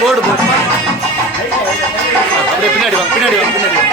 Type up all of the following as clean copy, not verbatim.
Board அப்படியே பின்னாடி வாங்க பின்னாடி வாங்க பின்னாடி வாங்க.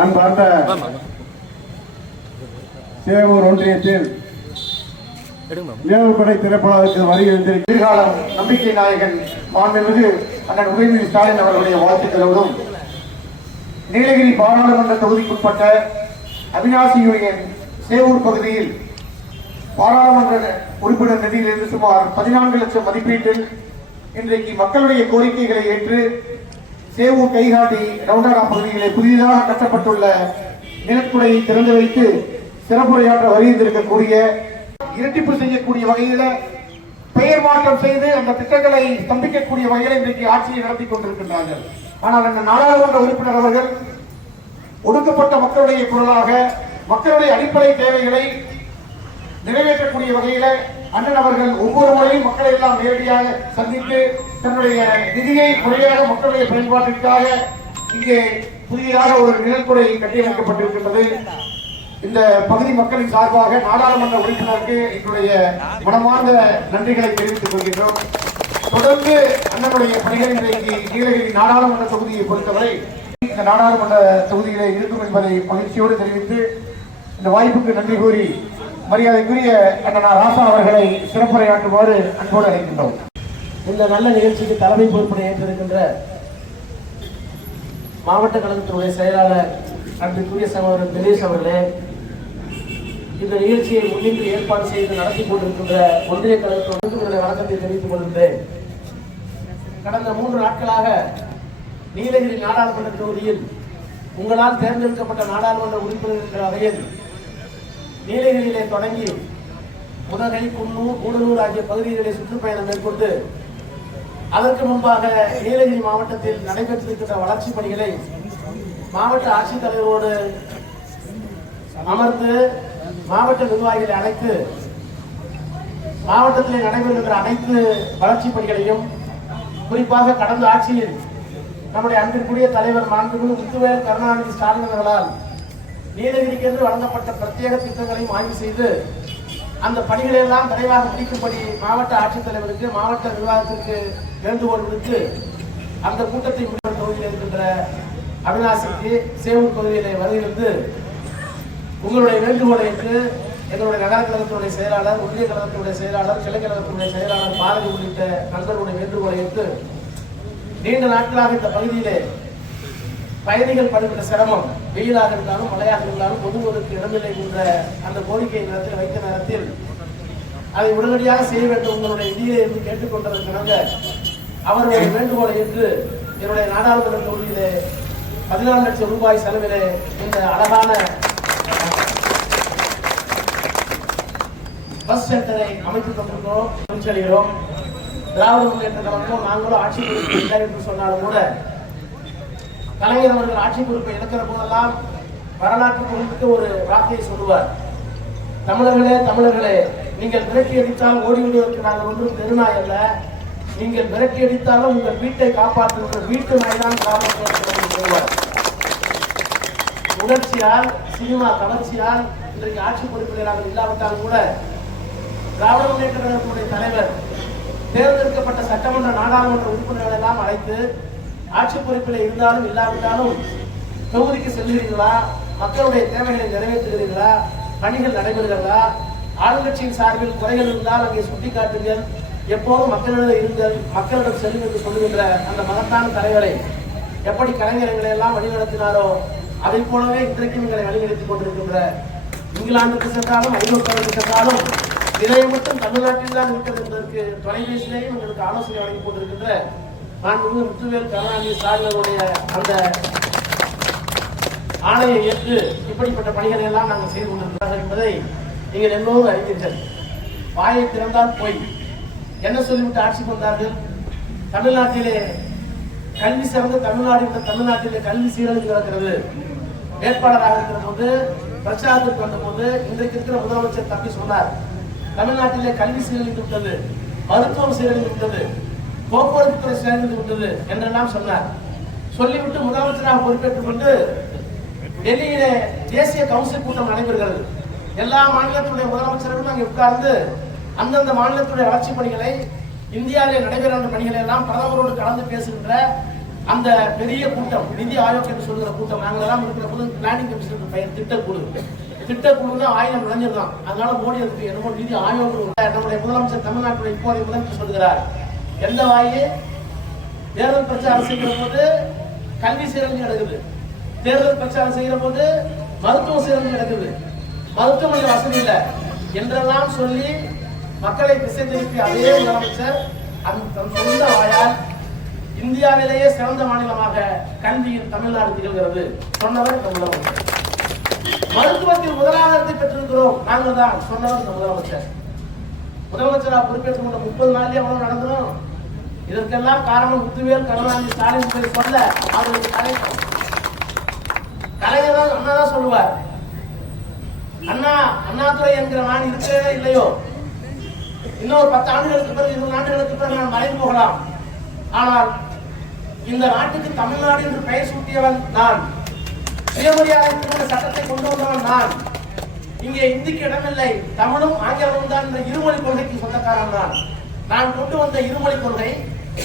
அன்பார்ந்த சேவூர் ஒன்றியத்தில் ஏவுப்படை திரைப்படத்திற்கு வருகிறது எதிர்காலம் நம்பிக்கை நாயகன் மாண்புமிகு அண்ணன் உதயநிதி ஸ்டாலின் அவர்களுடைய வாழ்த்துக்களோடும் நீலகிரி பாராளுமன்ற தொகுதிக்குட்பட்ட அவிநாசி யூனியன் சேவூர் பகுதியில் பாராளுமன்ற உறுப்பினர் நிதியிலிருந்து சுமார் 14 லட்சம் மதிப்பீட்டில் இன்றைக்கு மக்களுடைய கோரிக்கைகளை ஏற்று சேவூர் கைகாட்டி ரவுண்டாரா பகுதிகளை புதிதாக கட்டப்பட்டுள்ள நிலக்குடையை திறந்து வைத்து சிறப்புரையாற்ற வருகின்றிருக்கக்கூடிய இரட்டிப்பு செய்யக்கூடிய வகையில பெயர் மாற்றம் செய்து அந்த திட்டங்களை ஸ்தம்பிக்கக்கூடிய வகையில் இன்றைக்கு ஆட்சியை நடத்தி கொண்டிருக்கின்றார்கள். ஆனால் அந்த நாடாளுமன்ற உறுப்பினர் அவர்கள் ஒடுக்கப்பட்ட மக்களுடைய குரலாக மக்களுடைய அடிப்படை தேவைகளை நிறைவேற்றக்கூடிய வகையில அண்ணன் அவர்கள் ஒவ்வொரு முறையும் மக்களை எல்லாம் நேரடியாக சந்தித்து தன்னுடைய நிதியை முறையாக மக்களுடைய பயன்பாட்டிற்காக இங்கே புதியதாக ஒரு நிழற்குடை கட்டியமைக்கப்பட்டிருக்கின்றது. இந்த பகுதி மக்களின் சார்பாக நாடாளுமன்ற உறுப்பினருக்கு எங்களுடைய மனமார்ந்த நன்றிகளை தெரிவித்துக் கொள்கின்றோம். தொடர்ந்து அண்ணனுடைய பணிகள் இன்றைக்கு நீலகிரி நாடாளுமன்ற தொகுதியை பொறுத்தவரை இந்த நாடாளுமன்ற தொகுதியிலே இருக்கும் என்பதை மகிழ்ச்சியோடு தெரிவித்து இந்த வாய்ப்புக்கு நன்றி கூறி மரியாதைக்குரிய அண்ணா ராசா அவர்களை சிறப்புரையாற்றுமாறு அன்போடு அழைக்கின்றோம். இந்த நல்ல நிகழ்ச்சிக்கு தலைமை பொறுப்பினை ஏற்றிருக்கின்ற மாவட்ட கழகத்தினுடைய செயலாளர் அன்பிற்குரிய சகோதரர் தினேஷ் அவர்களே, இந்த நிகழ்ச்சியை முன்னின்று ஏற்பாடு செய்து நடத்தி கொண்டிருக்கின்ற ஒன்றிய கழகத்தினுடைய வணக்கத்தை தெரிவித்துக் கொள்கின்றேன். கடந்த 3 நாட்களாக நீலகிரி நாடாளுமன்ற தொகுதியில் உங்களால் தேர்ந்தெடுக்கப்பட்ட நாடாளுமன்ற உறுப்பினர் என்ற வகையில் நீலகிரியிலே தொடங்கி உதகை, குன்னூர், கூடலூர் ஆகிய பகுதிகளிலே சுற்றுப்பயணம் மேற்கொண்டு அதற்கு முன்பாக நீலகிரி மாவட்டத்தில் நடைபெற்றிருக்கின்ற வளர்ச்சிப் பணிகளை மாவட்ட ஆட்சித்தலைவரோடு அமர்ந்து மாவட்ட நிர்வாகிகளை அழைத்து மாவட்டத்தில் நடைபெறுகின்ற அனைத்து வளர்ச்சிப் பணிகளையும் குறிப்பாக கடந்த ஆட்சியில் நம்முடைய அன்பிற்குரிய தலைவர் மாண்புமிகு முத்துவேல் கருணாநிதி ஸ்டாலின் அவர்களால் நீலகிரிக்கு என்று வழங்கப்பட்ட பிரத்யேக திட்டங்களையும் ஆய்வு செய்து அந்த பணிகளை எல்லாம் விரைவாக முடிக்கும்படி மாவட்ட ஆட்சித்தலைவருக்கு மாவட்ட நிர்வாகத்திற்கு வேண்டுகோள் விடுத்து அந்த கூட்டத்தை தொகுதியில் இருக்கின்ற அவிநாசிக்கு சேவூர் பகுதியிலே வருகிறது உங்களுடைய வேண்டுகோளை ஏற்று எங்களுடைய நகர கழகத்தினுடைய செயலாளர், ஒன்றிய கழகத்தினுடைய செயலாளர், கிளை கழகத்தினுடைய செயலாளர் பாரதி உள்ளிட்ட நண்பர்களுடைய வேண்டுகோளை ஏற்று நீண்ட நாட்களாக இந்த பகுதியிலே பயணிகள் படுகின்ற சிரமம், வெயிலாக இருந்தாலும் மழையாக இருந்தாலும் பொதுவதற்கு இடமில்லை என்ற அந்த கோரிக்கை நேரத்தில் வைத்த நேரத்தில் அதை உடனடியாக செய்ய வேண்டும் உங்களுடைய நிதியை என்று கேட்டுக்கொண்டதற்காக அவருடைய வேண்டுகோளை ஏற்று என்னுடைய நாடாளுமன்ற தொகுதியிலே 14 லட்சம் ரூபாய் செலவிலே இந்த அழகான பஸ் சென்டரை அமைத்துக் கொண்டிருக்கிறோம், மகிழ்ச்சி அடைகிறோம். திராவிட முன்னேற்ற கழகமும் நாங்களும் ஆட்சி பொறுப்பு இல்லை என்று சொன்னாலும் கூட கலைஞர் அவர்கள் ஆட்சி பொறுப்பை இழக்கிற போதெல்லாம் வரலாற்று குறித்து ஒரு வார்த்தையை சொல்லுவார். தமிழர்களே தமிழர்களே, நீங்கள் விரட்டி அடித்தால் ஓடிவிடுவதற்கு நாங்கள் ஒன்றும் தெருநாய் அல்ல, நீங்கள் விரட்டி அடித்தாலும் உங்கள் வீட்டை காப்பாற்றுகிற வீட்டு நாய் தான் சொல்வார். உணர்ச்சியால் சினிமா கவர்ச்சியால் இன்றைக்கு ஆட்சி பொறுப்பில் நாங்கள் இல்லாவிட்டாலும் கூட திராவிட முன்னேற்ற கழகத்தினுடைய தலைவர் தேர்ந்தெடுக்கப்பட்ட சட்டமன்ற நாடாளுமன்ற உறுப்பினர்கள் எல்லாம் அழைத்து ஆட்சி பொறுப்பில் இருந்தாலும் இல்லாவிட்டாலும் தொகுதிக்கு செல்கிறீர்களா, மக்களுடைய தேவைகளை நிறைவேற்றுகிறீர்களா, பணிகள் நடைபெறுகிறதா, ஆளுங்கட்சியின் சார்பில் குறைகள் இருந்தால் அங்கே சுட்டிக்காட்டுங்கள், எப்போதும் மக்களிடம் இருங்கள், மக்களிடம் செல்லும் என்று சொல்லுகின்ற அந்த மகத்தான தலைவரை எப்படி கலைஞர்களை எல்லாம் வழிநடத்தினாரோ அதை போலவே இன்றைக்கும் எங்களை வழிநடத்திக் கொண்டிருக்கின்ற இங்கிலாந்துக்கு சென்றாலும் ஐரோப்பாவுக்கு சென்றாலும் நிலையம் மட்டும் தமிழ்நாட்டில் தான் இருக்கிறது என்பதற்கு தொலைபேசியிலேயும் எங்களுக்கு ஆலோசனை வழங்கி கொண்டிருக்கின்ற மாண்புமிகு முத்துவேல் கருணாநிதி ஸ்டாலினுடைய அந்த ஆணையை ஏற்று இப்படிப்பட்ட பணிகளை எல்லாம் நாங்கள் செய்து கொண்டிருக்கிறார்கள் என்பதை நீங்கள் எல்லோரும் அறிவீர்கள். வாயை திறந்தால் போய் என்ன சொல்லிவிட்டு ஆட்சிக்கு வந்தார்கள்? தமிழ்நாட்டிலே கல்வி சிறந்த தமிழ்நாடு என்ற தமிழ்நாட்டிலே கல்வி சீரழிந்து கிடக்கிறது. வேட்பாளராக இருக்கிற போது பிரச்சாரத்திற்கு வந்த போது இன்றைக்கு இருக்கிற முதலமைச்சர் தப்பி சொன்னார், தமிழ்நாட்டிலே கல்வி சீரழிந்து விட்டது, மருத்துவம் சீரழிந்து விட்டது, போக்குவரத்து துறை சீரழிந்து விட்டது என்றெல்லாம் சொன்னார். சொல்லிவிட்டு முதலமைச்சராக பொறுப்பேற்றுக் கொண்டு டெல்லியிலே தேசிய கவுன்சில் கூட்டம் நடைபெறுகிறது. எல்லா மாநிலத்துடைய முதலமைச்சர்களும் அங்கே உட்கார்ந்து அந்தந்த மாநிலத்துடைய வளர்ச்சி பணிகளை, இந்தியாவிலே நடைபெறுகின்ற பணிகளை எல்லாம் பிரதமரோடு கலந்து பேசுகின்ற அந்த பெரிய கூட்டம், நிதி ஆயோக் என்று சொல்கிற கூட்டம். நாங்கள் எல்லாம் இருக்கிற போது பிளானிங் கமிஷன் பெயர் திட்டக்குழு தான் 1000 நுழைஞ்சிருந்தான். அதனால மோடி அதுக்கு என்னமோ நிதி ஆயோக். நம்முடைய முதலமைச்சர் தமிழ்நாட்டுடைய இப்போதைய முதலமைச்சர் சொல்கிறார், எந்த வாயே தேர்தல் பிரச்சாரம் செய்கிற போது கல்வி சீரழிஞ்சு நடக்குது, தேர்தல் பிரச்சாரம் செய்கிற போது மருத்துவம் சீரழிஞ்சு நடக்குது, மருத்துவமனை வசதி இல்லை என்றெல்லாம் சொல்லி மக்களை திசை திருப்பி அதே முதலமைச்சர் தன் சொந்த வாயால் இந்தியாவிலேயே சிறந்த மாநிலமாக கல்வியில் தமிழ்நாடு திகழ்கிறது சொன்னவர் இந்த முதலமைச்சர். மருத்துவத்தில் முதலாளத்தை பெற்றிருக்கிறோம் நாங்கள் தான் சொன்னவர் இந்த முதலமைச்சர். முதலமைச்சராக பொறுப்பேற்றுக் கொண்ட 30 நாள்லயே அவ்வளவு நடந்தோம். இதற்கெல்லாம் காரணம் முத்துவேல் கருணாநிதி ஸ்டாலின் சொல்ல அவருக்கு கலைஞர் தான் அண்ணா தான் சொல்லுவார். அண்ணாதுரை என்கிற நான் இருக்கிறதே இல்லையோ, இன்னொரு 10 ஆண்டுகளுக்கு பிறகு 20 ஆண்டுகளுக்கு பிறகு நான் மறைந்து போகலாம், ஆனால் இந்த நாட்டுக்கு தமிழ்நாடு என்று பெயர் சூட்டியவன் நான், சுயமரியாதை திருமண சட்டத்தை கொண்டு வந்தவன் நான், இங்கே இந்திக்கு இடமில்லை தமிழும் ஆங்கிலமும் தான் இந்த இருமொழி கொள்கைக்கு சொந்தக்காரன் நான். நான் கொண்டு வந்த இருமொழி கொள்கை,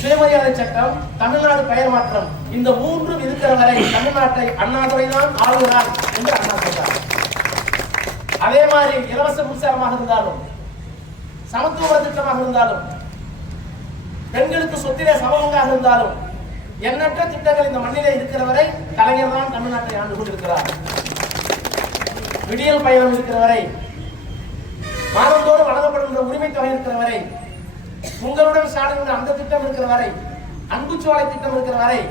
சுயமரியாதை சட்டம், தமிழ்நாடு பெயர் மாற்றம், இந்த மூன்றும் இருக்கிற வரை தமிழ்நாட்டை அண்ணாதுரை தான் ஆளுகிறார் என்று அண்ணா சொல்றார். அதே மாதிரி இலவச மின்சாரமாக இருந்தாலும், சமத்துவ திட்டமாக இருந்தாலும், பெண்களுக்கு சொத்திலே சமமாக இருந்தாலும், எண்ணற்ற திட்டங்கள் இந்த மண்ணிலே இருக்கிற வரை கலைஞர் தான் தமிழ்நாட்டை ஆண்டு கொண்டிருக்கிறார். விடியல் பயணம் இருக்கிற வரை, மாதந்தோறும் வழங்கப்படுகின்ற உரிமை தொகை இருக்கிற வரை, உங்களுடன் சாடுகின்ற அந்த திட்டம் இருக்கிற வரை, அன்புச்சோலை திட்டம் இருக்கிற வரை,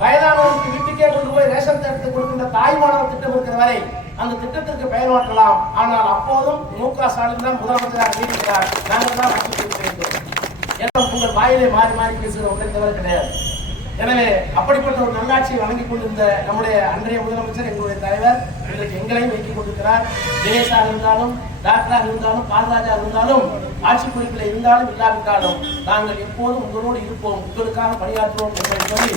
வயதானவருக்கு வீட்டுக்கே கொண்டு போய் ரேஷன் எடுத்து கொடுக்கின்ற தாய்மானவர் திட்டம் இருக்கிற வரை அந்த திட்டத்திற்கு பெயர் மாற்றலாம். ஆனால் அப்போதும் மு.க. ஸ்டாலின் தான் முதலமைச்சராக நீடிக்கிறார். நாங்கள் தான் உங்கள் வாயிலே மாறி மாறி பேசுகிற ஒன்றை தவிர கிடையாது. எனவே அப்படிப்பட்ட ஒரு நல்லாட்சியை வழங்கிக் கொண்டிருந்த நம்முடைய அன்றைய முதலமைச்சர், எங்களுடைய தலைவர், இன்றைக்கு எங்களையும் வைத்துக் கொண்டிருக்கிறார். தினேஷாக இருந்தாலும், டாக்டராக இருந்தாலும், பாலராஜா இருந்தாலும், ஆட்சி பொறுப்பில் இருந்தாலும் இல்லாவிட்டாலும் நாங்கள் எப்போதும் உங்களோடு இருப்போம், உங்களுக்காக பணியாற்றுவோம் என்று சொல்லி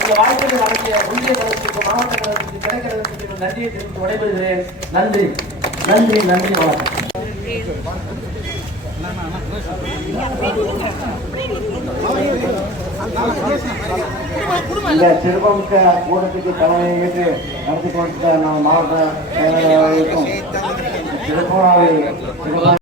இந்த வாய்ப்புகளை வழங்கிய ஒன்றிய கழகத்திற்கு, மாவட்ட கழகத்திற்கு, கிடைக்கிறதுக்கு நன்றியை தெரிவித்து விடைபெறுகிறேன். நன்றி நன்றி நன்றி, வணக்கம். இந்த சிறப்பமிக்க கூட்டத்துக்கு தலைமை ஏற்று நடத்தி கொடுத்த நம்ம மாவட்ட செயலாளர்களுக்கும் சிறப்பாக